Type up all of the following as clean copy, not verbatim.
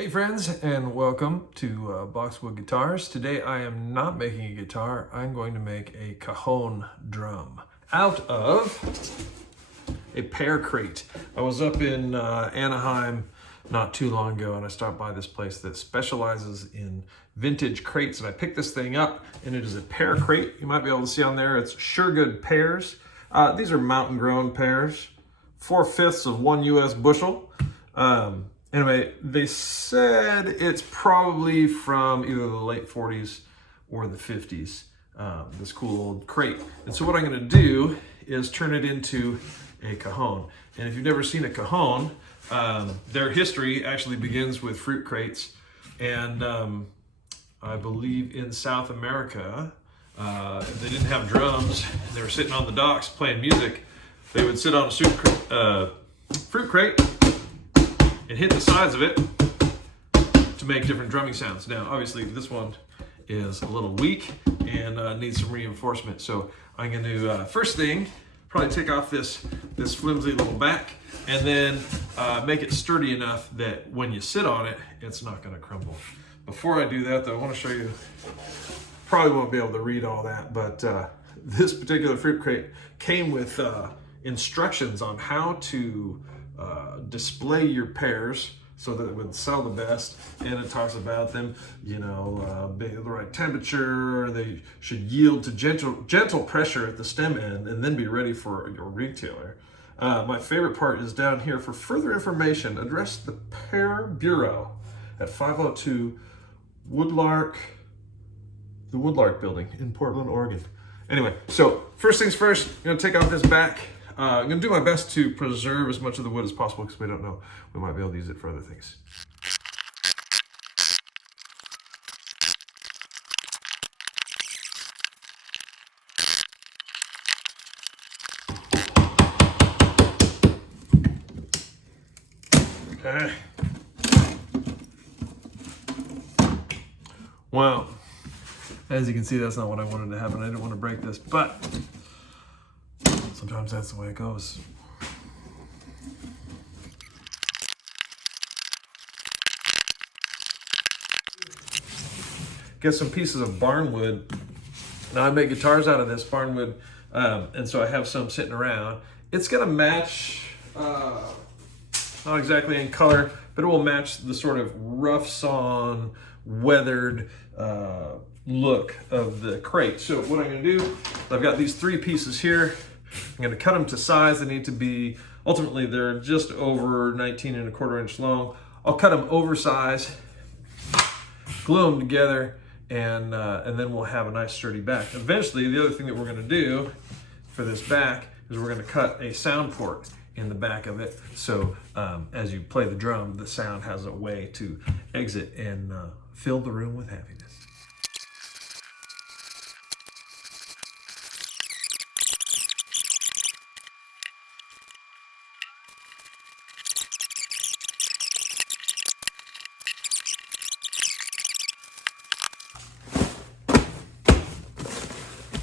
Hey friends, and welcome to Boxwood Guitars. Today I am not making a guitar, I'm going to make a Cajon drum out of a pear crate. I was up in Anaheim not too long ago and I stopped by this place that specializes in vintage crates, and I picked this thing up and it is a pear crate. You might be able to see on there, it's Sure Good pears. These are mountain grown pears, 4/5 of 1 US bushel. Anyway, they said it's probably from either the late 40s or the 50s, this cool old crate. And so what I'm gonna do is turn it into a cajon. And if you've never seen a cajon, their history actually begins with fruit crates. And I believe in South America, if they didn't have drums, they were sitting on the docks playing music, they would sit on a fruit crate and hit the sides of it to make different drumming sounds. Now, obviously this one is a little weak and needs some reinforcement. So I'm going to, first thing, probably take off this flimsy little back and then make it sturdy enough that when you sit on it, it's not going to crumble. Before I do that though, I want to show you, probably won't be able to read all that, but this particular fruit crate came with instructions on how to display your pears so that it would sell the best, and it talks about them, being the right temperature. They should yield to gentle pressure at the stem end and then be ready for your retailer. My favorite part is down here. For further information, address the Pear Bureau at 502 the Woodlark Building in Portland, Oregon. Anyway, so first things first, I'm gonna take off this back. I'm going to do my best to preserve as much of the wood as possible because we don't know. We might be able to use it for other things. Okay. Well, as you can see, that's not what I wanted to happen. I didn't want to break this, but sometimes that's the way it goes. Get some pieces of barnwood. Now I make guitars out of this barnwood, and so I have some sitting around. It's gonna match, not exactly in color, but it will match the sort of rough sawn, weathered look of the crate. So what I'm gonna do, I've got these 3 pieces here. I'm going to cut them to size. They need to be, ultimately they're just over 19 1/4 inch long. I'll cut them oversized, glue them together, and then we'll have a nice sturdy back. Eventually, the other thing that we're going to do for this back is we're going to cut a sound port in the back of it. So as you play the drum, the sound has a way to exit and fill the room with happiness.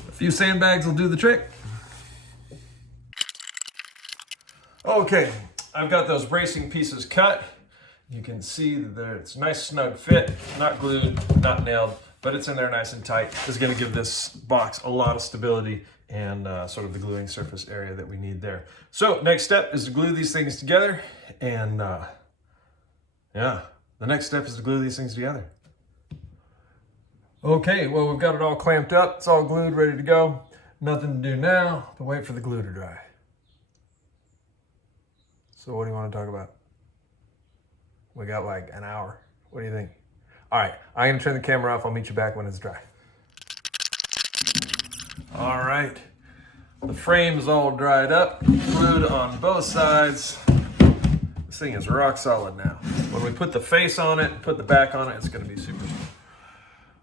A few sandbags will do the trick. Okay, I've got those bracing pieces cut. You can see that it's a nice snug fit, not glued, not nailed, but it's in there nice and tight. This is going to give this box a lot of stability and sort of the gluing surface area that we need there. So next step is to glue these things together, and yeah, the next step is to glue these things together. Okay, well, we've got it all clamped up. It's all glued, ready to go. Nothing to do now but wait for the glue to dry. So what do you want to talk about? We got like an hour. What do you think? All right, I'm gonna turn the camera off. I'll meet you back when it's dry. All right, the frame is all dried up, glued on both sides. This thing is rock solid now. When we put the face on it, put the back on it, it's gonna be super smooth.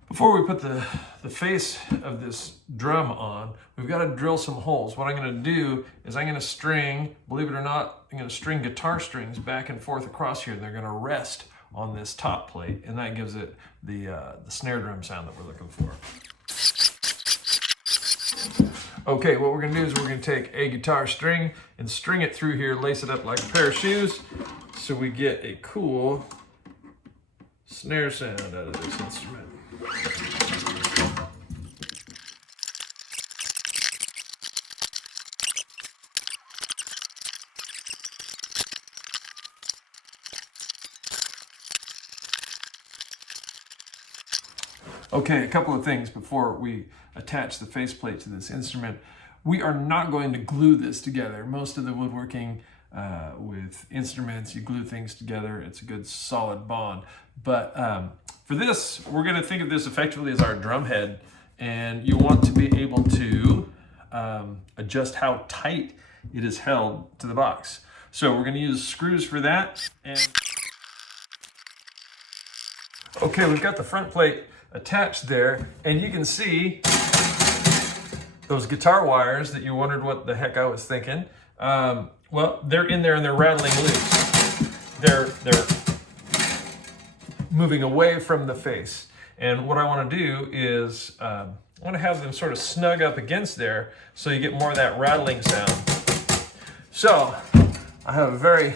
Before we put the face of this drum on, we've got to drill some holes. What I'm going to do is I'm going to string, believe it or not, I'm going to string guitar strings back and forth across here. They're going to rest on this top plate, and that gives it the snare drum sound that we're looking for. Okay, what we're going to do is we're going to take a guitar string and string it through here, lace it up like a pair of shoes, so we get a cool snare sound out of this instrument. Okay, a couple of things before we attach the faceplate to this instrument. We are not going to glue this together. Most of the woodworking with instruments, you glue things together. It's a good solid bond. But for this, we're going to think of this effectively as our drum head, and you want to be able to adjust how tight it is held to the box. So we're going to use screws for that. And okay, we've got the front plate attached there, and you can see those guitar wires that you wondered what the heck I was thinking. Well, they're in there and they're rattling loose. They're moving away from the face. And what I want to do is I want to have them sort of snug up against there so you get more of that rattling sound. So I have a very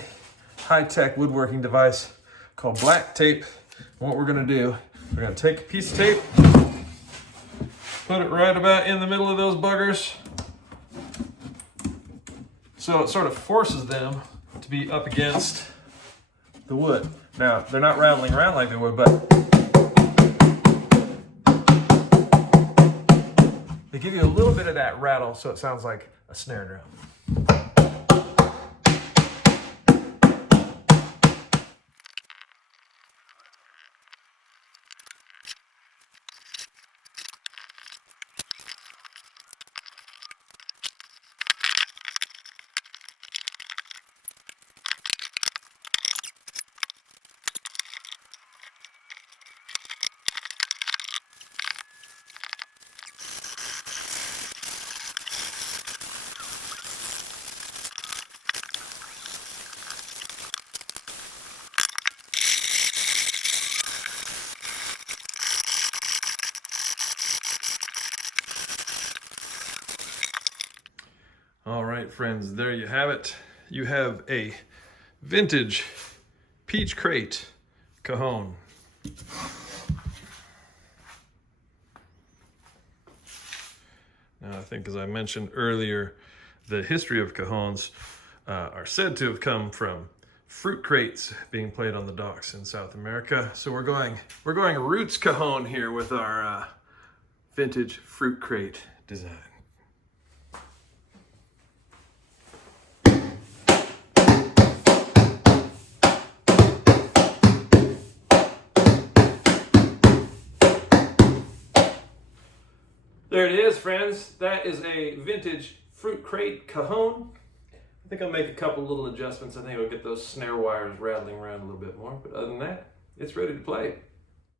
high-tech woodworking device called black tape. And what we're going to do, we're going to take a piece of tape, put it right about in the middle of those buggers, so it sort of forces them to be up against the wood. Now, they're not rattling around like they would, but they give you a little bit of that rattle, so it sounds like a snare drum. All right, friends, there you have it. You have a vintage peach crate cajon. Now, I think, as I mentioned earlier, the history of cajons are said to have come from fruit crates being played on the docks in South America. So we're going roots cajon here with our vintage fruit crate design. There it is, friends. That is a vintage fruit crate cajon. I think I'll make a couple little adjustments. I think I'll get those snare wires rattling around a little bit more. But other than that, it's ready to play.